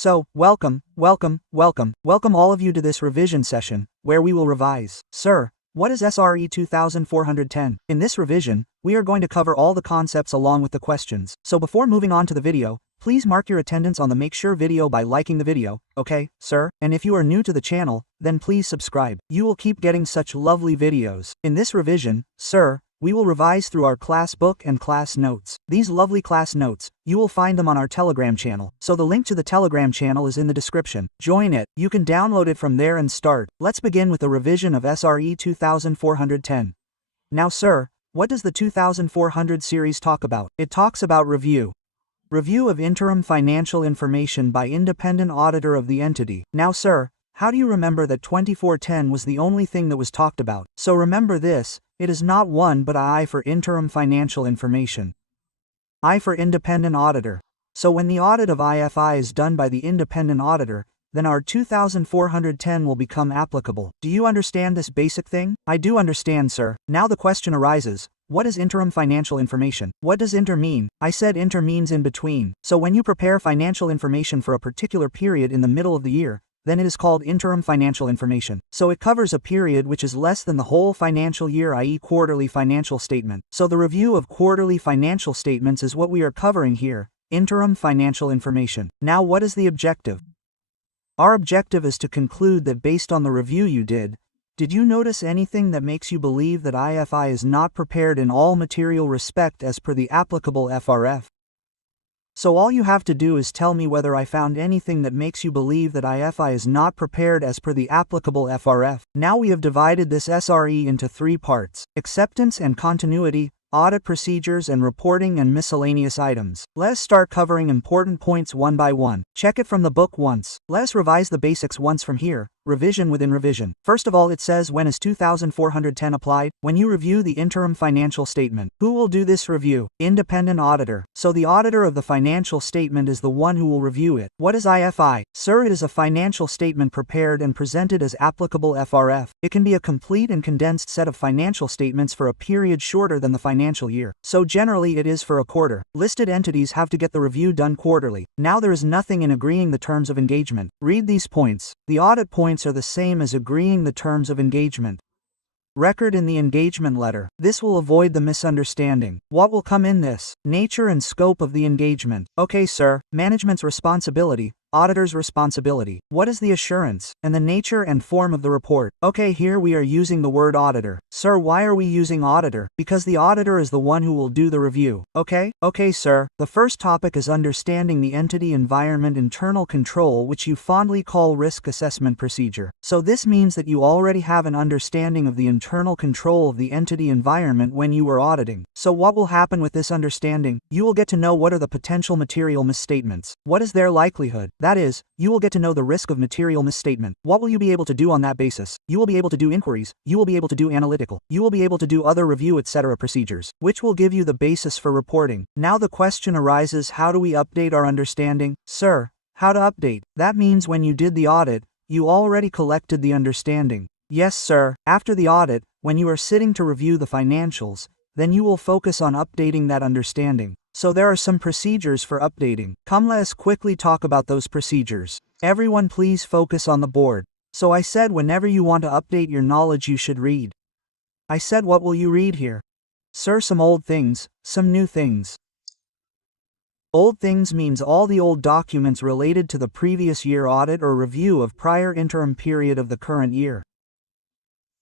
So, welcome all of you to this revision session, where we will revise. Sir, what is SRE 2410? In this revision, we are going to cover all the concepts along with the questions. So before moving on to the video, please mark your attendance on the Make Sure video by liking the video, okay, sir? And if you are new to the channel, then please subscribe. You will keep getting such lovely videos. In this revision, sir, we will revise through our class book and class notes. These lovely class notes, you will find them on our Telegram channel. So the link to the Telegram channel is in the description. Join it. You can download it from there and start. Let's begin with the revision of SRE 2410. Now sir, what does the 2400 series talk about? It talks about review. Review of interim financial information by independent auditor of the entity. Now sir, how do you remember that 2410 was the only thing that was talked about? So remember this, it is not one but I for interim financial information. I for independent auditor. So when the audit of IFI is done by the independent auditor, then our 2410 will become applicable. Do you understand this basic thing? I do understand, sir. Now the question arises, what is interim financial information? What does inter mean? I said inter means in between. So when you prepare financial information for a particular period in the middle of the year, then it is called interim financial information. So it covers a period which is less than the whole financial year, i.e. quarterly financial statement. So the review of quarterly financial statements is what we are covering here, interim financial information. Now what is the objective? Our objective is to conclude that based on the review you did you notice anything that makes you believe that IFI is not prepared in all material respect as per the applicable FRF? So all you have to do is tell me whether I found anything that makes you believe that IFI is not prepared as per the applicable FRF. Now we have divided this SRE into three parts: acceptance and continuity, audit procedures and reporting, and miscellaneous items. Let us start covering important points one by one. Check it from the book once. Let us revise the basics once from here. Revision within revision. First of all, it says when is 2410 applied? When you review the interim financial statement. Who will do this review? Independent auditor. So the auditor of the financial statement is the one who will review it. What is IFI? Sir, it is a financial statement prepared and presented as applicable FRF. It can be a complete and condensed set of financial statements for a period shorter than the financial year. So generally it is for a quarter. Listed entities have to get the review done quarterly. Now there is nothing in agreeing the terms of engagement. Read these points. The audit points are the same as agreeing the terms of engagement. Record in the engagement letter. This will avoid the misunderstanding. What will come in this? Nature and scope of the engagement. Okay sir, management's responsibility, auditor's responsibility. What is the assurance? And the nature and form of the report. Okay, here we are using the word auditor. Sir, why are we using auditor? Because the auditor is the one who will do the review. Okay? Okay sir, the first topic is understanding the entity environment internal control, which you fondly call risk assessment procedure. So this means that you already have an understanding of the internal control of the entity environment when you were auditing. So what will happen with this understanding? You will get to know what are the potential material misstatements. What is their likelihood? That is, you will get to know the risk of material misstatement. What will you be able to do on that basis? You will be able to do inquiries, you will be able to do analytical, you will be able to do other review etc. procedures, which will give you the basis for reporting. Now the question arises, how do we update our understanding? Sir, how to update? That means when you did the audit, you already collected the understanding. Yes sir, after the audit, when you are sitting to review the financials, then you will focus on updating that understanding. So there are some procedures for updating. Come, let us quickly talk about those procedures. Everyone please focus on the board. So I said whenever you want to update your knowledge you should read. I said what will you read here? Sir, some old things, some new things. Old things means all the old documents related to the previous year audit or review of prior interim period of the current year.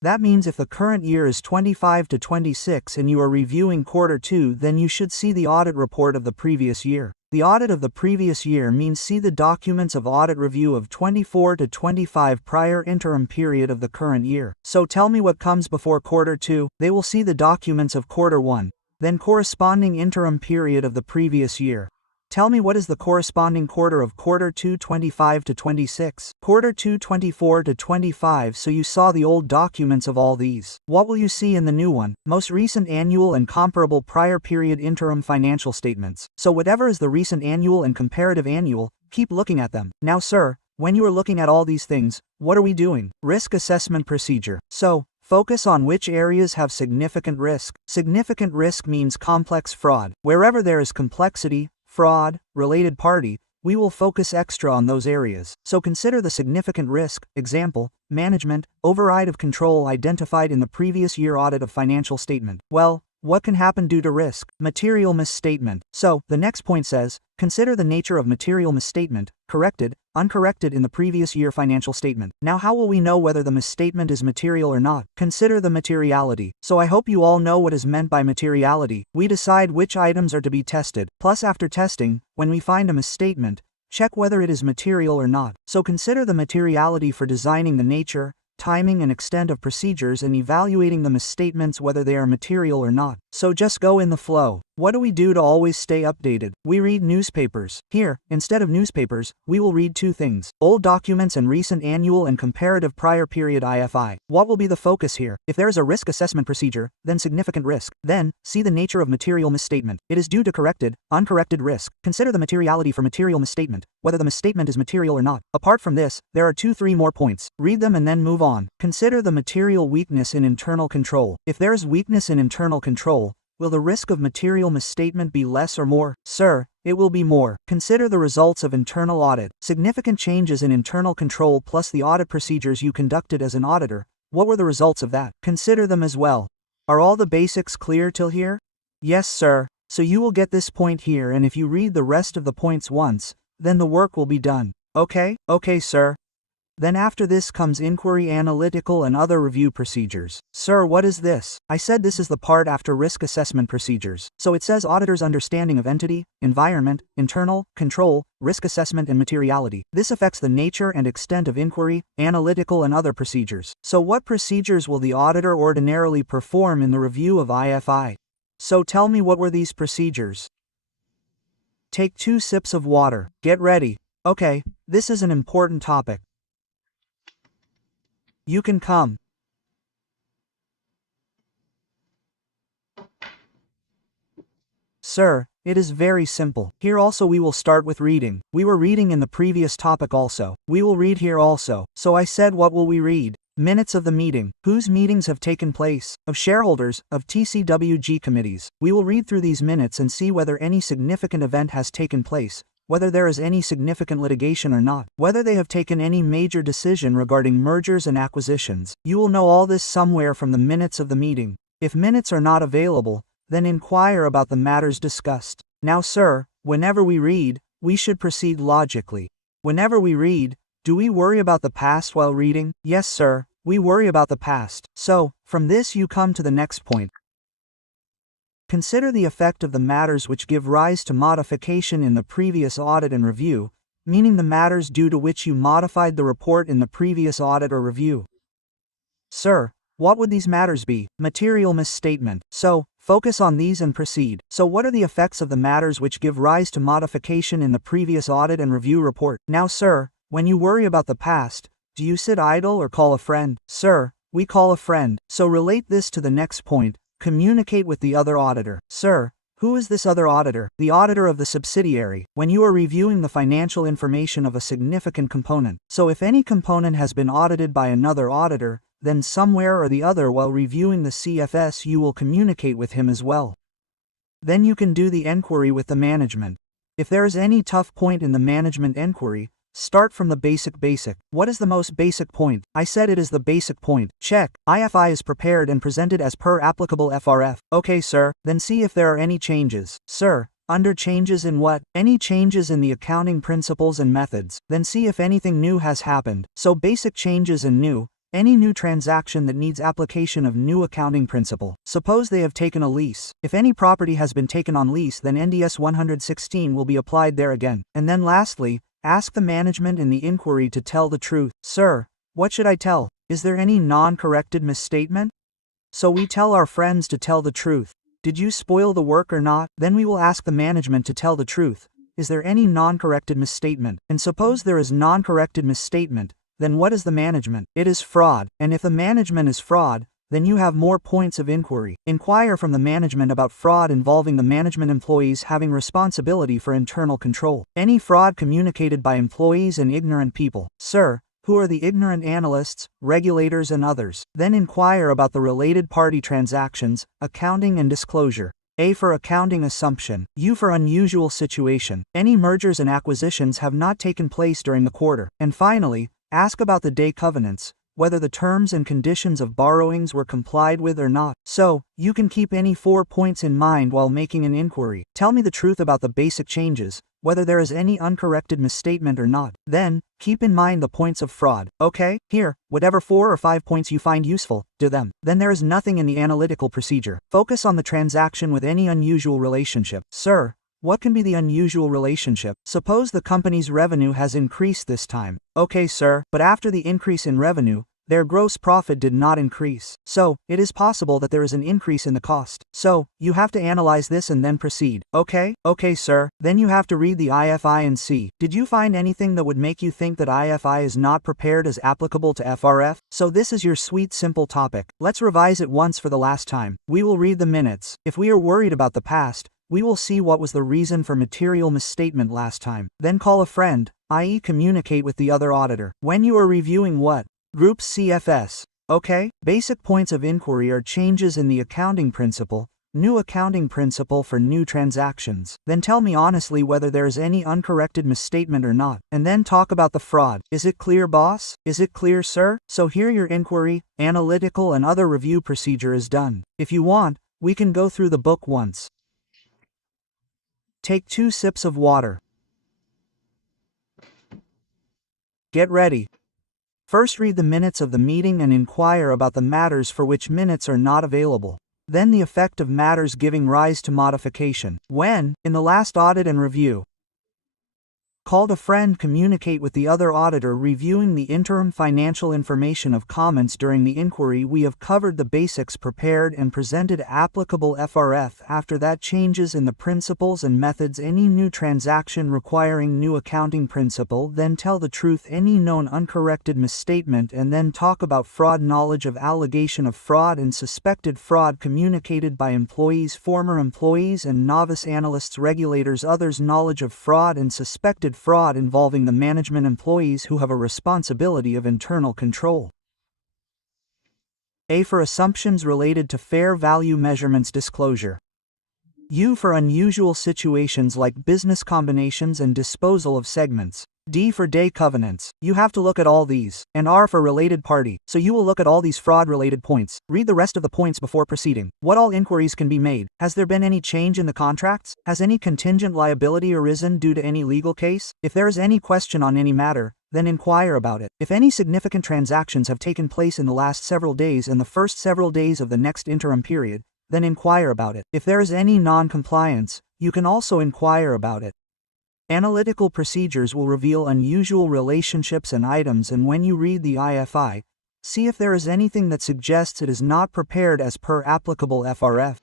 That means if the current year is 25 to 26 and you are reviewing quarter 2, then you should see the audit report of the previous year. The audit of the previous year means see the documents of audit review of 24 to 25 prior interim period of the current year. So tell me what comes before quarter 2. They will see the documents of quarter 1, then corresponding interim period of the previous year. Tell me what is the corresponding quarter of quarter 2 25 to 26, quarter 2 24 to 25. So you saw the old documents of all these. What will you see in the new one? Most recent annual and comparable prior period interim financial statements. So whatever is the recent annual and comparative annual, keep looking at them. Now sir, when you are looking at all these things, what are we doing? Risk assessment procedure. So, focus on which areas have significant risk. Significant risk means complex fraud. Wherever there is complexity, fraud, related party, we will focus extra on those areas. So consider the significant risk, example, management, override of control identified in the previous year audit of financial statement. Well, what can happen due to risk? Material misstatement. So, the next point says, consider the nature of material misstatement, corrected, uncorrected in the previous year financial statement. Now how will we know whether the misstatement is material or not? Consider the materiality. So I hope you all know what is meant by materiality. We decide which items are to be tested. Plus after testing, when we find a misstatement, check whether it is material or not. So consider the materiality for designing the nature, timing and extent of procedures and evaluating the misstatements whether they are material or not. So just go in the flow. What do we do to always stay updated? We read newspapers. Here, instead of newspapers, we will read two things: old documents and recent annual and comparative prior period IFI. What will be the focus here? If there is a risk assessment procedure, then significant risk. Then, see the nature of material misstatement. It is due to corrected, uncorrected risk. Consider the materiality for material misstatement, whether the misstatement is material or not. Apart from this, there are 2-3 more points. Read them and then move on. Consider the material weakness in internal control. If there is weakness in internal control, will the risk of material misstatement be less or more? Sir, it will be more. Consider the results of internal audit. Significant changes in internal control plus the audit procedures you conducted as an auditor. What were the results of that? Consider them as well. Are all the basics clear till here? Yes, sir. So you will get this point here, and if you read the rest of the points once, then the work will be done. Okay? Okay, sir. Then after this comes inquiry, analytical and other review procedures. Sir, what is this? I said this is the part after risk assessment procedures. So it says auditor's understanding of entity, environment, internal, control, risk assessment and materiality. This affects the nature and extent of inquiry, analytical and other procedures. So what procedures will the auditor ordinarily perform in the review of IFI? So tell me, what were these procedures? Take 2 sips of water. Get ready. Okay, this is an important topic. You can come. Sir, it is very simple. Here also we will start with reading. We were reading in the previous topic also. We will read here also. So I said, what will we read? Minutes of the meeting. Whose meetings have taken place? Of shareholders, of TCWG committees. We will read through these minutes and see whether any significant event has taken place, whether there is any significant litigation or not, whether they have taken any major decision regarding mergers and acquisitions. You will know all this somewhere from the minutes of the meeting. If minutes are not available, then inquire about the matters discussed. Now, sir, whenever we read, we should proceed logically. Whenever we read, do we worry about the past while reading? Yes, sir, we worry about the past. So, from this you come to the next point. Consider the effect of the matters which give rise to modification in the previous audit and review, meaning the matters due to which you modified the report in the previous audit or review. Sir, what would these matters be? Material misstatement. So, focus on these and proceed. So what are the effects of the matters which give rise to modification in the previous audit and review report? Now, sir, when you worry about the past, do you sit idle or call a friend? Sir, we call a friend. So relate this to the next point. Communicate with the other auditor. Sir, who is this other auditor? The auditor of the subsidiary. When you are reviewing the financial information of a significant component. So if any component has been audited by another auditor, then somewhere or the other while reviewing the CFS you will communicate with him as well. Then you can do the enquiry with the management. If there is any tough point in the management enquiry, start from the basic. What is the most basic point? I said it is the basic point. Check. IFI is prepared and presented as per applicable FRF. Okay, sir. Then see if there are any changes. Sir, under changes in what? Any changes in the accounting principles and methods. Then see if anything new has happened. So basic changes and new. Any new transaction that needs application of new accounting principle. Suppose they have taken a lease. If any property has been taken on lease, then NDS 116 will be applied there again. And then lastly, ask the management in the inquiry to tell the truth. Sir, what should I tell? Is there any non-corrected misstatement? So we tell our friends to tell the truth. Did you spoil the work or not? Then we will ask the management to tell the truth. Is there any non-corrected misstatement? And suppose there is non-corrected misstatement, then what is the management? It is fraud. And if the management is fraud, then you have more points of inquiry. Inquire from the management about fraud involving the management employees having responsibility for internal control. Any fraud communicated by employees and ignorant people. Sir, who are the ignorant analysts, regulators and others? Then inquire about the related party transactions, accounting and disclosure. A for accounting assumption. U for unusual situation. Any mergers and acquisitions have not taken place during the quarter. And finally, ask about the day covenants, whether the terms and conditions of borrowings were complied with or not. So, you can keep any 4 points in mind while making an inquiry. Tell me the truth about the basic changes, whether there is any uncorrected misstatement or not. Then, keep in mind the points of fraud. Okay? Here, whatever 4 or 5 points you find useful, do them. Then there is nothing in the analytical procedure. Focus on the transaction with any unusual relationship. Sir, what can be the unusual relationship? Suppose the company's revenue has increased this time. Okay, sir, but after the increase in revenue, their gross profit did not increase. So, it is possible that there is an increase in the cost. So, you have to analyze this and then proceed. Okay? Okay, sir. Then you have to read the IFI and see. Did you find anything that would make you think that IFI is not prepared as applicable to FRF? So this is your sweet simple topic. Let's revise it once for the last time. We will read the minutes. If we are worried about the past, we will see what was the reason for material misstatement last time. Then call a friend, i.e. communicate with the other auditor. When you are reviewing what? Groups CFS. Okay? Basic points of inquiry are changes in the accounting principle, new accounting principle for new transactions. Then tell me honestly whether there is any uncorrected misstatement or not. And then talk about the fraud. Is it clear, boss? Is it clear, sir? So here your inquiry, analytical and other review procedure is done. If you want, we can go through the book once. Take 2 sips of water. Get ready. First read the minutes of the meeting and inquire about the matters for which minutes are not available. Then the effect of matters giving rise to modification. When, in the last audit and review, called a friend, communicate with the other auditor reviewing the interim financial information of comments during the inquiry. We have covered the basics, prepared and presented applicable FRF. After that, changes in the principles and methods, any new transaction requiring new accounting principle. Then tell the truth, any known uncorrected misstatement, and then talk about fraud, knowledge of allegation of fraud and suspected fraud communicated by employees, former employees and novice analysts, regulators, others, knowledge of fraud and suspected fraud involving the management employees who have a responsibility of internal control. A for assumptions related to fair value measurements disclosure. U for unusual situations like business combinations and disposal of segments. D for day covenants. You have to look at all these. And R for related party. So you will look at all these fraud-related points. Read the rest of the points before proceeding. What all inquiries can be made? Has there been any change in the contracts? Has any contingent liability arisen due to any legal case? If there is any question on any matter, then inquire about it. If any significant transactions have taken place in the last several days and the first several days of the next interim period, then inquire about it. If there is any non-compliance, you can also inquire about it. Analytical procedures will reveal unusual relationships and items, and when you read the IFI, see if there is anything that suggests it is not prepared as per applicable FRF.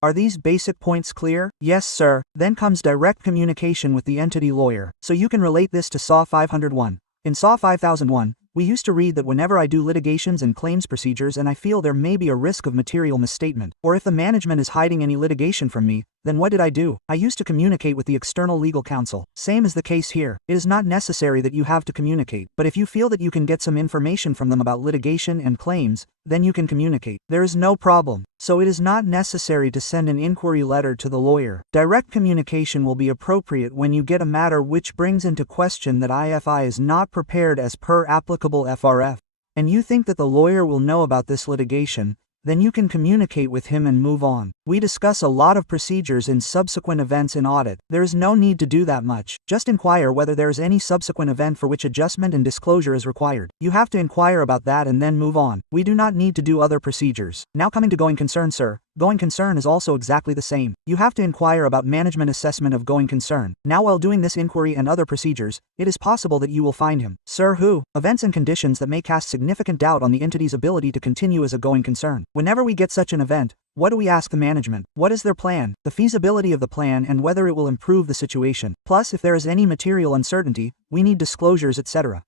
Are these basic points clear? Yes, sir. Then comes direct communication with the entity lawyer. So you can relate this to SAW 501. In SAW 5001, we used to read that whenever I do litigations and claims procedures and I feel there may be a risk of material misstatement, or if the management is hiding any litigation from me, then what did I do? I used to communicate with the external legal counsel. Same is the case here. It is not necessary that you have to communicate, but if you feel that you can get some information from them about litigation and claims, then you can communicate. There is no problem. So it is not necessary to send an inquiry letter to the lawyer. Direct communication will be appropriate when you get a matter which brings into question that IFI is not prepared as per applicable FRF, and you think that the lawyer will know about this litigation, then you can communicate with him and move on. We discuss a lot of procedures in subsequent events in audit. There is no need to do that much. Just inquire whether there is any subsequent event for which adjustment and disclosure is required. You have to inquire about that and then move on. We do not need to do other procedures. Now coming to going concern, sir. Going concern is also exactly the same. You have to inquire about management assessment of going concern. Now while doing this inquiry and other procedures, it is possible that you will find him. Sir, who? Events and conditions that may cast significant doubt on the entity's ability to continue as a going concern. Whenever we get such an event, what do we ask the management? What is their plan, the feasibility of the plan, and whether it will improve the situation? Plus, if there is any material uncertainty, we need disclosures, etc.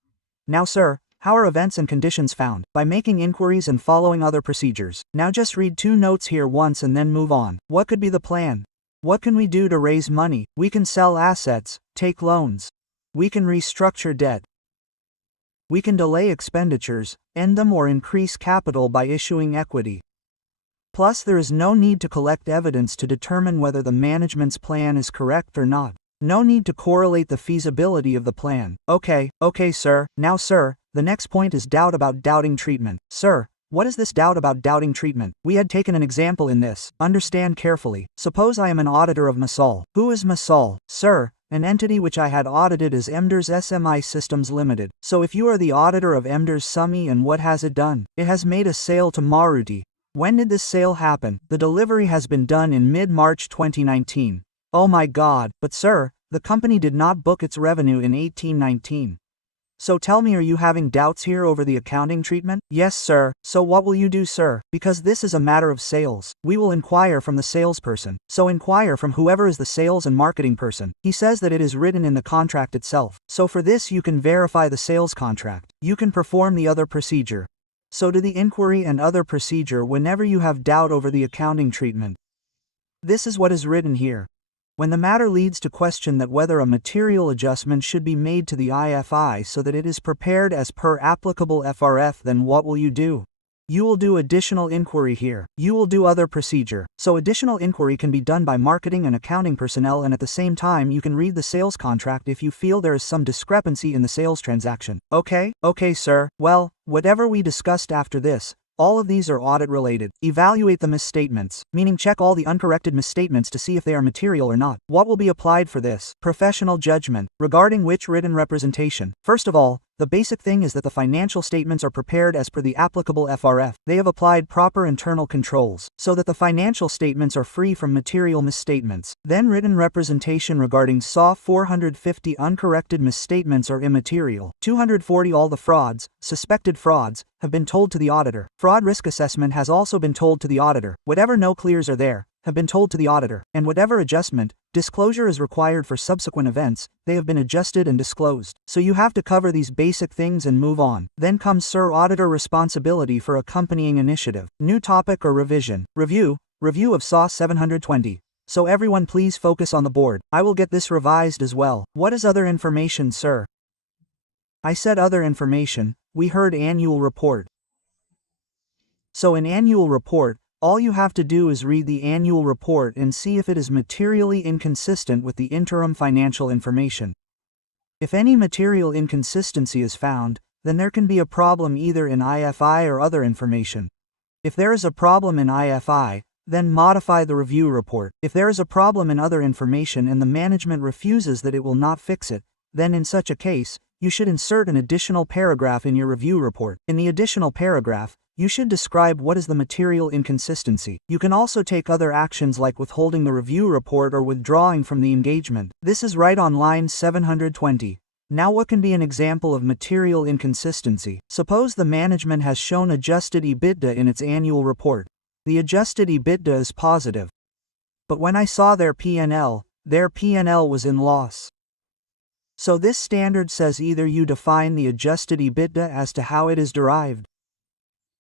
Now, sir, how are events and conditions found? By making inquiries and following other procedures. Now just read 2 notes here once and then move on. What could be the plan? What can we do to raise money? We can sell assets, take loans. We can restructure debt. We can delay expenditures, end them, or increase capital by issuing equity. Plus, there is no need to collect evidence to determine whether the management's plan is correct or not. No need to correlate the feasibility of the plan. Okay, sir. Now, sir, the next point is doubt about doubting treatment. Sir, what is this doubt about doubting treatment? We had taken an example in this. Understand carefully. Suppose I am an auditor of Masol. Who is Masol? Sir, an entity which I had audited is Emders SMI Systems Limited. So if you are the auditor of Emders SMI, and what has it done? It has made a sale to Maruti. When did this sale happen? The delivery has been done in mid-March 2019. Oh my God, but sir, the company did not book its revenue in 1819. So tell me, are you having doubts here over the accounting treatment? Yes, sir. So what will you do, sir? Because this is a matter of sales. We will inquire from the salesperson. So inquire from whoever is the sales and marketing person. He says that it is written in the contract itself. So for this you can verify the sales contract. You can perform the other procedure. So do the inquiry and other procedure whenever you have doubt over the accounting treatment. This is what is written here. When the matter leads to question that whether a material adjustment should be made to the IFI so that it is prepared as per applicable FRF, then what will you do? You will do additional inquiry here. You will do other procedure. So additional inquiry can be done by marketing and accounting personnel, and at the same time you can read the sales contract if you feel there is some discrepancy in the sales transaction. Okay, sir. Well, whatever we discussed after this, all of these are audit related. Evaluate the misstatements, meaning check all the uncorrected misstatements to see if they are material or not. What will be applied for this? Professional judgment. Regarding which written representation? First of all, the basic thing is that the financial statements are prepared as per the applicable FRF. They have applied proper internal controls, so that the financial statements are free from material misstatements. Then written representation regarding SAW 450 uncorrected misstatements are immaterial. 240 all the frauds, suspected frauds, have been told to the auditor. Fraud risk assessment has also been told to the auditor. Whatever no clears are there, have been told to the auditor, and whatever adjustment, disclosure is required for subsequent events, they have been adjusted and disclosed. So you have to cover these basic things and move on. Then comes Sir Auditor responsibility for accompanying initiative. New topic or revision. Review of SAW 720. So everyone please focus on the board. I will get this revised as well. What is other information, sir? I said other information. We heard annual report. So in annual report, all you have to do is read the annual report and see if it is materially inconsistent with the interim financial information. If any material inconsistency is found, then there can be a problem either in IFI or other information. If there is a problem in IFI, then modify the review report. If there is a problem in other information and the management refuses that it will not fix it, then in such a case, you should insert an additional paragraph in your review report. In the additional paragraph, you should describe what is the material inconsistency. You can also take other actions like withholding the review report or withdrawing from the engagement. This is right on line 720. Now what can be an example of material inconsistency? Suppose the management has shown adjusted EBITDA in its annual report. The adjusted EBITDA is positive. But when I saw their P&L was in loss. So this standard says either you define the adjusted EBITDA as to how it is derived,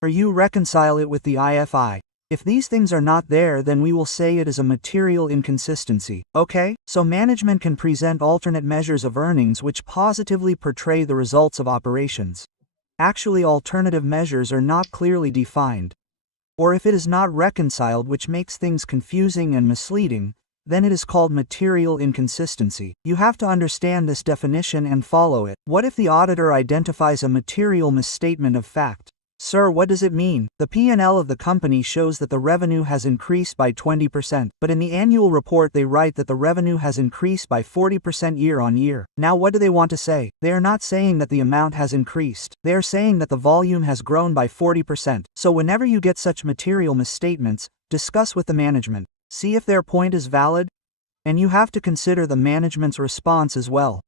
or you reconcile it with the IFI. If these things are not there, then we will say it is a material inconsistency. Okay? So management can present alternate measures of earnings which positively portray the results of operations. Actually, alternative measures are not clearly defined. Or if it is not reconciled, which makes things confusing and misleading, then it is called material inconsistency. You have to understand this definition and follow it. What if the auditor identifies a material misstatement of fact? Sir, what does it mean? The P&L of the company shows that the revenue has increased by 20%, but in the annual report they write that the revenue has increased by 40% year on year. Now what do they want to say? They are not saying that the amount has increased. They are saying that the volume has grown by 40%. So whenever you get such material misstatements, discuss with the management. See if their point is valid, and you have to consider the management's response as well.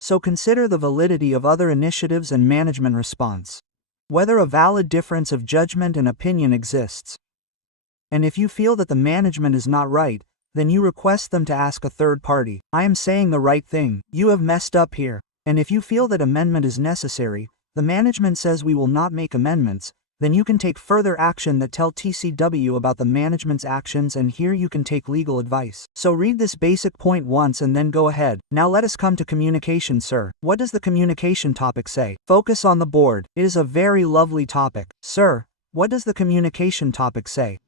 So consider the validity of other initiatives and management response. Whether a valid difference of judgment and opinion exists. And if you feel that the management is not right, then you request them to ask a third party. I am saying the right thing. You have messed up here. And if you feel that amendment is necessary, the management says we will not make amendments, then you can take further action that tell TCW about the management's actions, and here you can take legal advice. So read this basic point once and then go ahead. Now let us come to communication, sir. What does the communication topic say? Focus on the board. It is a very lovely topic. Sir, what does the communication topic say?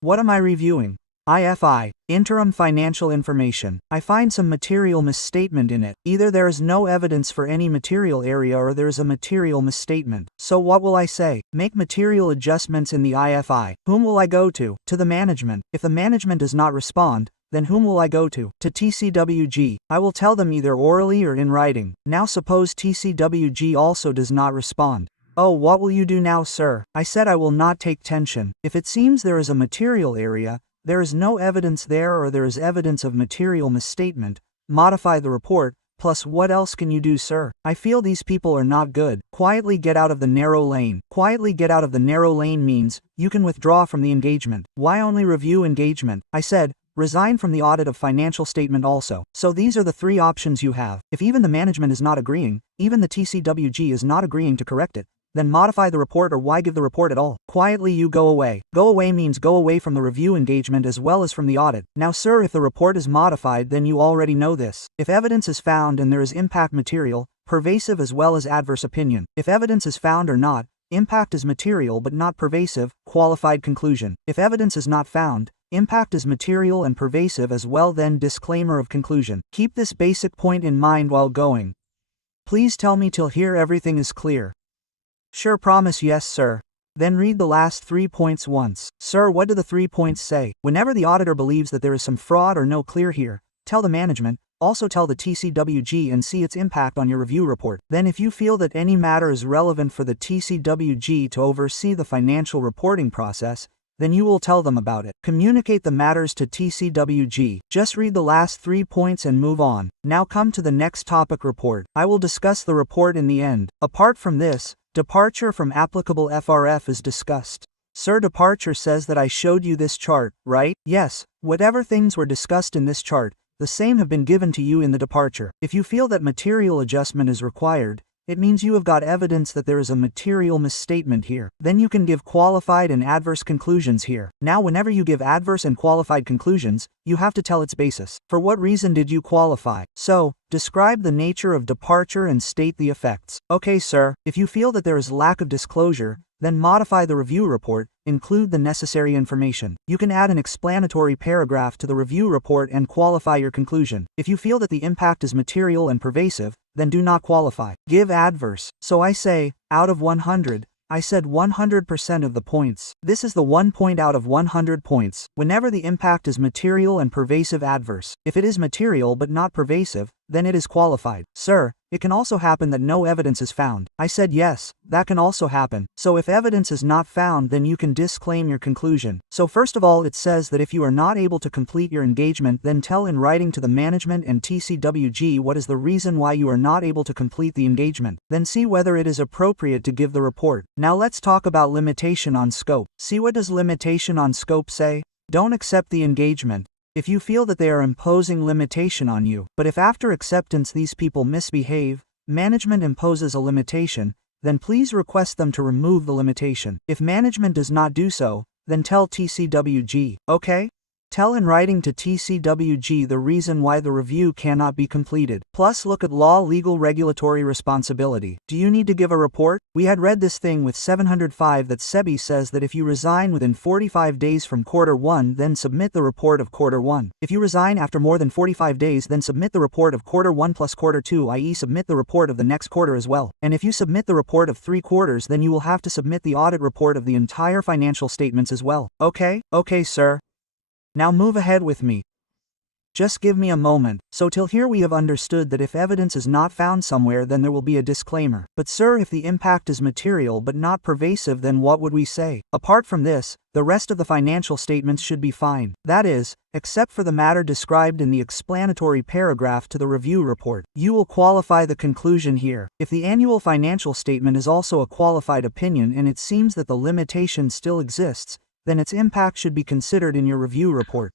What am I reviewing? IFI, Interim Financial Information. I find some material misstatement in it. Either there is no evidence for any material area or there is a material misstatement. So what will I say? Make material adjustments in the IFI. Whom will I go to? To the management. If the management does not respond, then whom will I go to? To TCWG. I will tell them either orally or in writing. Now suppose TCWG also does not respond. Oh, what will you do now, sir? I said I will not take tension. If it seems there is a material area, there is no evidence there or there is evidence of material misstatement, modify the report, plus what else can you do, sir? I feel these people are not good. Quietly get out of the narrow lane. Quietly get out of the narrow lane means you can withdraw from the engagement. Why only review engagement? I said, resign from the audit of financial statement also. So these are the three options you have. If even the management is not agreeing, even the TCWG is not agreeing to correct it, then modify the report or why give the report at all? Quietly you go away. Go away means go away from the review engagement as well as from the audit. Now sir, if the report is modified then you already know this. If evidence is found and there is impact material, pervasive as well as adverse opinion. If evidence is found or not, impact is material but not pervasive, qualified conclusion. If evidence is not found, impact is material and pervasive as well, then disclaimer of conclusion. Keep this basic point in mind while going. Please tell me till here everything is clear. Sure, promise. Yes sir. Then read the last 3 points once. Sir, what do the 3 points say? Whenever the auditor believes that there is some fraud or no clear here, tell the management, also tell the TCWG and see its impact on your review report. Then if you feel that any matter is relevant for the TCWG to oversee the financial reporting process, then you will tell them about it. Communicate the matters to TCWG. Just read the last 3 points and move on. Now come to the next topic, report. I will discuss the report in the end. Apart from this, departure from applicable FRF is discussed. Sir, departure says that I showed you this chart, right? Yes, whatever things were discussed in this chart, the same have been given to you in the departure. If you feel that material adjustment is required, it means you have got evidence that there is a material misstatement here. Then you can give qualified and adverse conclusions here. Now whenever you give adverse and qualified conclusions, you have to tell its basis. For what reason did you qualify? So, describe the nature of departure and state the effects. Okay sir, if you feel that there is lack of disclosure, then modify the review report, include the necessary information. You can add an explanatory paragraph to the review report and qualify your conclusion. If you feel that the impact is material and pervasive, then do not qualify. Give adverse. So I say, out of 100, I said 100% of the points. This is the 1 point out of 100 points. Whenever the impact is material and pervasive, adverse. If it is material but not pervasive, then it is qualified. Sir, it can also happen that no evidence is found. I said yes, that can also happen. So if evidence is not found, then you can disclaim your conclusion. So first of all, it says that if you are not able to complete your engagement, then tell in writing to the management and TCWG what is the reason why you are not able to complete the engagement. Then see whether it is appropriate to give the report. Now let's talk about limitation on scope. See, what does limitation on scope say? Don't accept the engagement if you feel that they are imposing limitation on you. But if after acceptance these people misbehave, management imposes a limitation, then please request them to remove the limitation. If management does not do so, then tell TCWG, okay? Tell in writing to TCWG the reason why the review cannot be completed. Plus look at law, legal, regulatory responsibility. Do you need to give a report? We had read this thing with 705 that SEBI says that if you resign within 45 days from quarter 1, then submit the report of quarter 1. If you resign after more than 45 days, then submit the report of quarter 1 plus quarter 2, i.e. submit the report of the next quarter as well. And if you submit the report of 3 quarters, then you will have to submit the audit report of the entire financial statements as well. Okay? Okay, sir. Now move ahead with me. Just give me a moment. So till here we have understood that if evidence is not found somewhere, then there will be a disclaimer. But sir, if the impact is material but not pervasive, then what would we say? Apart from this, the rest of the financial statements should be fine. That is, except for the matter described in the explanatory paragraph to the review report. You will qualify the conclusion here. If the annual financial statement is also a qualified opinion and it seems that the limitation still exists, then its impact should be considered in your review report.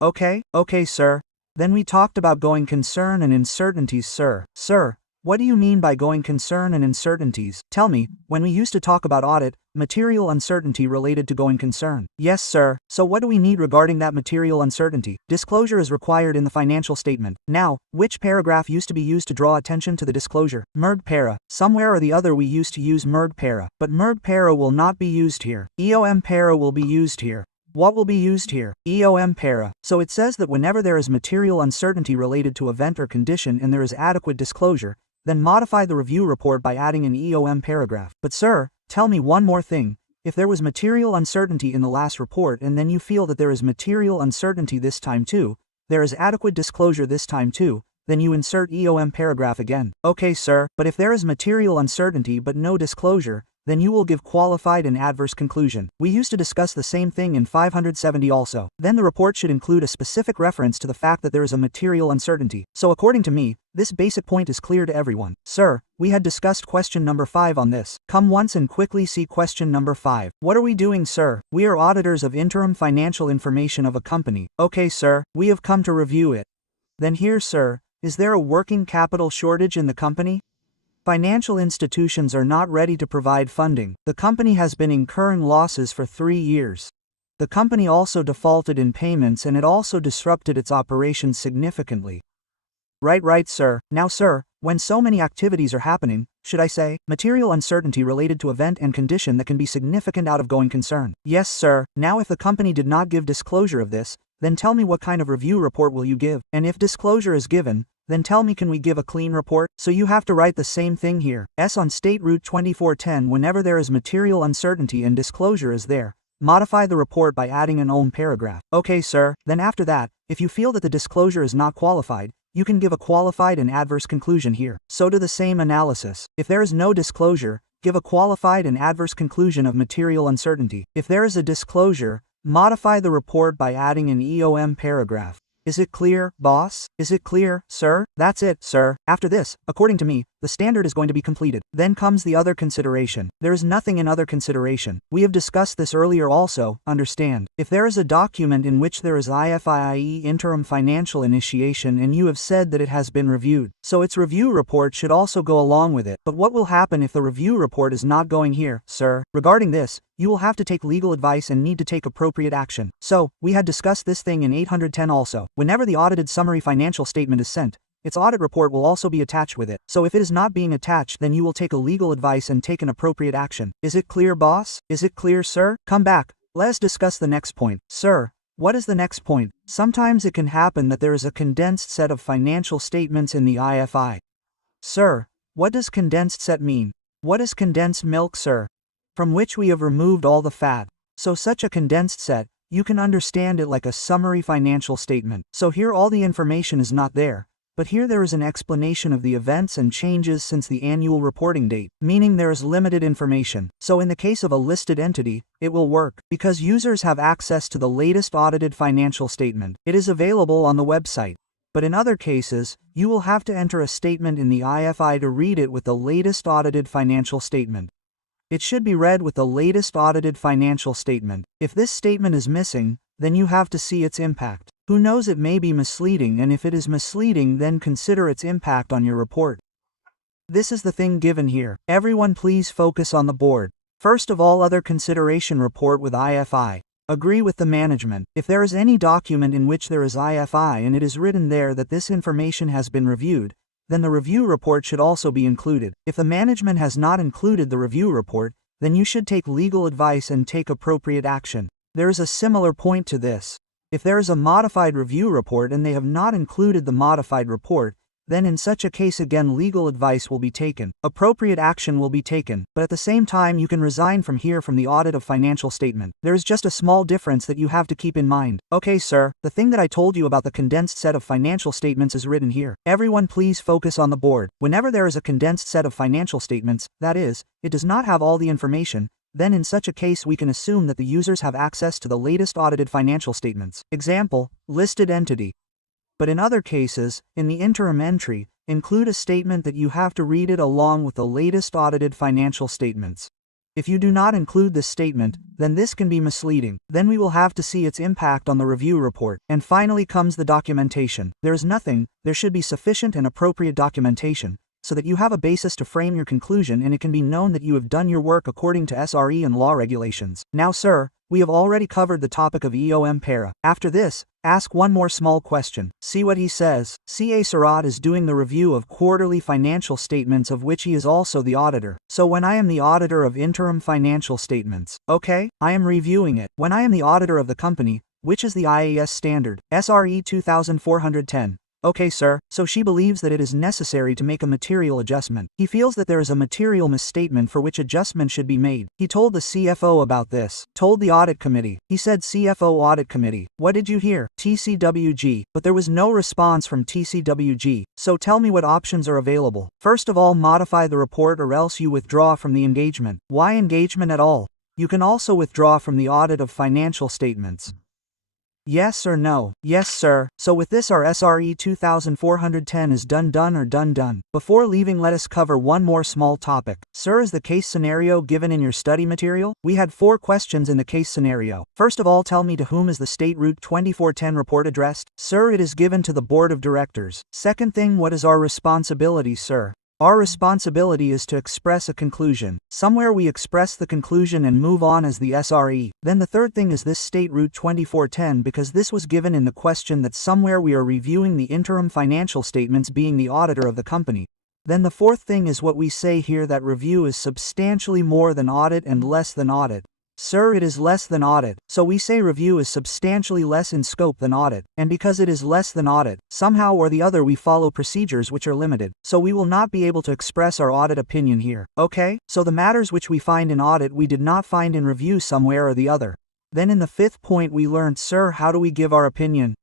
Okay? Okay, sir. Then we talked about going concern and uncertainties, sir. Sir, what do you mean by going concern and uncertainties? Tell me, when we used to talk about audit, material uncertainty related to going concern. Yes, sir. So what do we need regarding that material uncertainty? Disclosure is required in the financial statement. Now, which paragraph used to be used to draw attention to the disclosure? MERG para. Somewhere or the other we used to use MERG para. But MERG para will not be used here. EOM para will be used here. What will be used here? EOM para. So it says that whenever there is material uncertainty related to event or condition and there is adequate disclosure, then modify the review report by adding an EOM paragraph. But sir, tell me one more thing. If there was material uncertainty in the last report and then you feel that there is material uncertainty this time too, there is adequate disclosure this time too, then you insert EOM paragraph again. Okay sir, but if there is material uncertainty but no disclosure, then you will give qualified and adverse conclusion. We used to discuss the same thing in 570 also. Then the report should include a specific reference to the fact that there is a material uncertainty. So according to me, this basic point is clear to everyone. Sir, we had discussed question number 5 on this. Come once and quickly see question number 5. What are we doing sir? We are auditors of interim financial information of a company. Okay sir, we have come to review it. Then here sir, is there a working capital shortage in the company? Financial institutions are not ready to provide funding. The company has been incurring losses for 3 years. The company also defaulted in payments and it also disrupted its operations significantly. Right sir. Now sir, when so many activities are happening, should I say, material uncertainty related to event and condition that can be significant out of going concern. Yes sir, now if the company did not give disclosure of this, then tell me what kind of review report will you give, and if disclosure is given, then tell me can we give a clean report? So you have to write the same thing here. S on State Route 2410 whenever there is material uncertainty and disclosure is there, modify the report by adding an OM paragraph. Okay sir, then after that, if you feel that the disclosure is not qualified, you can give a qualified and adverse conclusion here. So do the same analysis. If there is no disclosure, give a qualified and adverse conclusion of material uncertainty. If there is a disclosure, modify the report by adding an EOM paragraph. Is it clear, boss? Is it clear, sir? That's it, sir. After this, according to me, the standard is going to be completed. Then comes the other consideration. There is nothing in other consideration. We have discussed this earlier also, understand. If there is a document in which there is IFIE interim financial initiation and you have said that it has been reviewed, so its review report should also go along with it. But what will happen if the review report is not going here, sir? Regarding this, you will have to take legal advice and need to take appropriate action. So, we had discussed this thing in 810 also. Whenever the audited summary financial statement is sent, its audit report will also be attached with it. So if it is not being attached, then you will take a legal advice and take an appropriate action. Is it clear, boss? Is it clear, sir? Come back. Let's discuss the next point. Sir, what is the next point? Sometimes it can happen that there is a condensed set of financial statements in the IFI. Sir, what does condensed set mean? What is condensed milk, sir? From which we have removed all the fat. So such a condensed set, you can understand it like a summary financial statement. So here all the information is not there, but here there is an explanation of the events and changes since the annual reporting date, meaning there is limited information. So in the case of a listed entity, it will work, because users have access to the latest audited financial statement. It is available on the website. But in other cases, you will have to enter a statement in the IFI to read it with the latest audited financial statement. It should be read with the latest audited financial statement. If this statement is missing, then you have to see its impact. Who knows, it may be misleading, and if it is misleading, then consider its impact on your report. This is the thing given here. Everyone please focus on the board. First of all, other consideration report with IFI. Agree with the management. If there is any document in which there is IFI and it is written there that this information has been reviewed, then the review report should also be included. If the management has not included the review report, then you should take legal advice and take appropriate action. There is a similar point to this. If there is a modified review report and they have not included the modified report, then in such a case again legal advice will be taken. Appropriate action will be taken, but at the same time you can resign from here from the audit of financial statement. There is just a small difference that you have to keep in mind. Okay sir, the thing that I told you about the condensed set of financial statements is written here. Everyone please focus on the board. Whenever there is a condensed set of financial statements, that is, it does not have all the information, then in such a case we can assume that the users have access to the latest audited financial statements. Example, listed entity. But in other cases, in the interim entry, include a statement that you have to read it along with the latest audited financial statements. If you do not include this statement, then this can be misleading. Then we will have to see its impact on the review report. And finally comes the documentation. There is nothing, there should be sufficient and appropriate documentation, so that you have a basis to frame your conclusion and it can be known that you have done your work according to SRE and law regulations. Now sir, We have already covered the topic of EOM para. After this, ask one more small question. See what he says. CA Surat is doing the review of quarterly financial statements of which he is also the auditor. So when I am the auditor of interim financial statements, okay, I am reviewing it. When I am the auditor of the company, which is the IAS standard, SRE 2410. Okay sir, so she believes that it is necessary to make a material adjustment. He feels that there is a material misstatement for which adjustment should be made. He told the CFO about this, told the audit committee. He said CFO audit committee. What did you hear? TCWG. But there was no response from TCWG. So tell me what options are available. First of all, modify the report or else you withdraw from the engagement. Why engagement at all? You can also withdraw from the audit of financial statements. Yes or no? Yes sir. So with this our SRE 2410 is done. Before leaving, let us cover one more small topic. Sir, is the case scenario given in your study material? We had 4 questions in the case scenario. First of all, tell me to whom is the State Route 2410 report addressed? Sir, it is given to the Board of Directors. Second thing, what is our responsibility, sir? Our responsibility is to express a conclusion. Somewhere we express the conclusion and move on as the SRE. Then the third thing is this State Route 2410, because this was given in the question that somewhere we are reviewing the interim financial statements being the auditor of the company. Then the fourth thing is what we say here, that review is substantially more than audit and less than audit. Sir, it is less than audit, so we say review is substantially less in scope than audit, and because it is less than audit, somehow or the other we follow procedures which are limited, so we will not be able to express our audit opinion here, okay? So the matters which we find in audit we did not find in review somewhere or the other. Then in the 5th point we learned, sir, how do we give our opinion?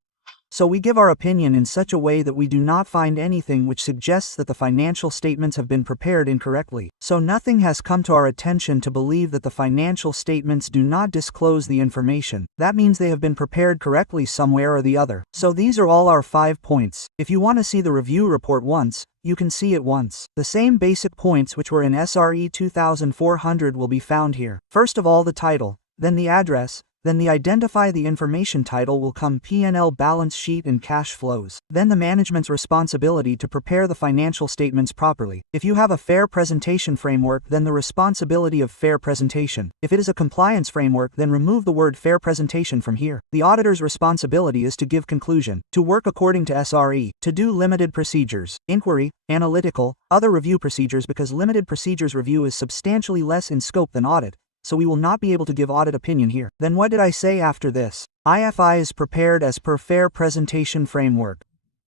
So we give our opinion in such a way that we do not find anything which suggests that the financial statements have been prepared incorrectly. So nothing has come to our attention to believe that the financial statements do not disclose the information. That means they have been prepared correctly somewhere or the other. So these are all our 5 points. If you want to see the review report once, you can see it once. The same basic points which were in SRE 2400 will be found here. First of all, the title, then the address, then the identify the information title will come P&L balance sheet and cash flows. Then the management's responsibility to prepare the financial statements properly. If you have a fair presentation framework, then the responsibility of fair presentation. If it is a compliance framework, then remove the word fair presentation from here. The auditor's responsibility is to give conclusion, to work according to SRE, to do limited procedures, inquiry, analytical, other review procedures, because limited procedures review is substantially less in scope than audit. So we will not be able to give audit opinion here. Then what did I say after this? IFI is prepared as per fair presentation framework.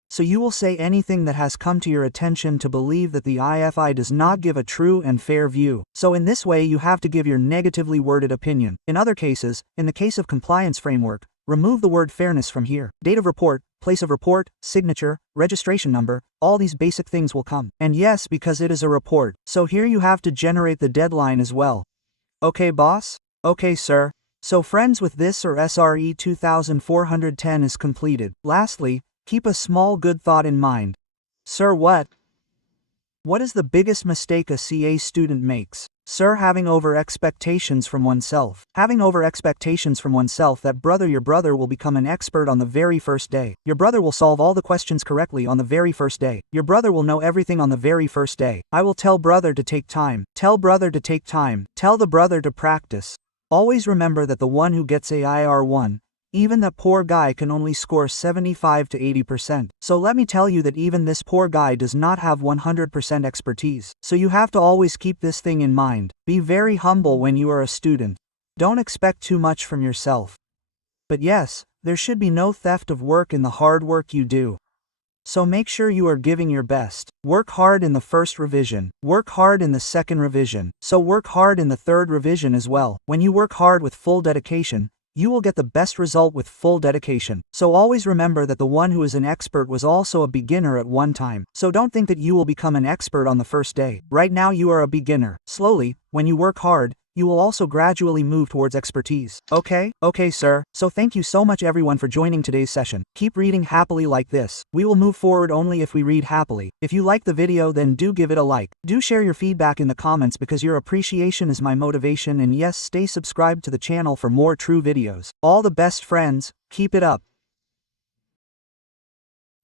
So you will say anything that has come to your attention to believe that the IFI does not give a true and fair view. So in this way you have to give your negatively worded opinion. In other cases, in the case of compliance framework, remove the word fairness from here. Date of report, place of report, signature, registration number, all these basic things will come. And yes, because it is a report, so here you have to generate the deadline as well. Okay boss? Okay sir. So friends, with this our SRE 2410 is completed. Lastly, keep a small good thought in mind. Sir, what? What is the biggest mistake a CA student makes? Sir, having over expectations from oneself. Having over expectations from oneself that your brother will become an expert on the very first day. Your brother will solve all the questions correctly on the very first day. Your brother will know everything on the very first day. I will tell brother to take time. Tell brother to take time. Tell the brother to practice. Always remember that the one who gets AIR1, even that poor guy can only score 75 to 80%. So let me tell you that even this poor guy does not have 100% expertise. So you have to always keep this thing in mind. Be very humble when you are a student. Don't expect too much from yourself. But yes, there should be no theft of work in the hard work you do. So make sure you are giving your best. Work hard in the first revision. Work hard in the second revision. So work hard in the third revision as well. When you work hard with full dedication, you will get the best result with full dedication. So always remember that the one who is an expert was also a beginner at one time. So don't think that you will become an expert on the first day. Right now you are a beginner. Slowly, when you work hard, you will also gradually move towards expertise. Okay? Okay sir. So thank you so much everyone for joining today's session. Keep reading happily like this. We will move forward only if we read happily. If you like the video, then do give it a like. Do share your feedback in the comments because your appreciation is my motivation, and yes, stay subscribed to the channel for more true videos. All the best friends, keep it up.